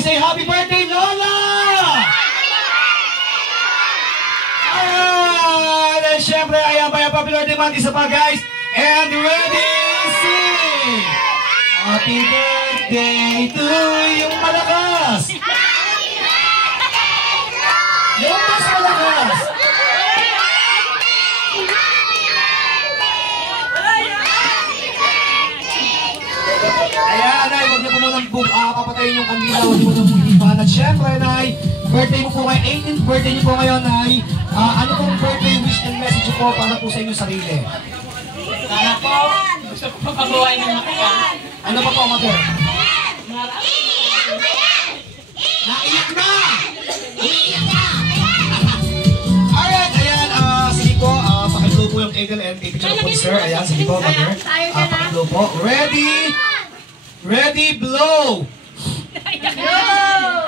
say happy birthday, Lola! Alright! And syempre, ayan pa yung happy birthday month. Isa pa, guys. And ready, sing! Happy birthday to yung malakas! Yung mas malakas! Ayan, Nay, huwag niyo po munang papatayin yung kandila, huwag niyo munang buhipan. At syempre, Nay, birthday mo po kayo, 18th birthday niyo po ngayon, Nay. Ano pong birthday wish and message niyo po para po sa inyong sarili? Sana po, gusto ko pagkabuhay ng makayan. Ano pa po, Mother? Naiyak na! Iiyak na! Alright, ayan, sige po, pakiblow po yung candle and picture po, sir. Ayan, sige po, Mother. Pakiblow po. Ready? Ready, blow! Go!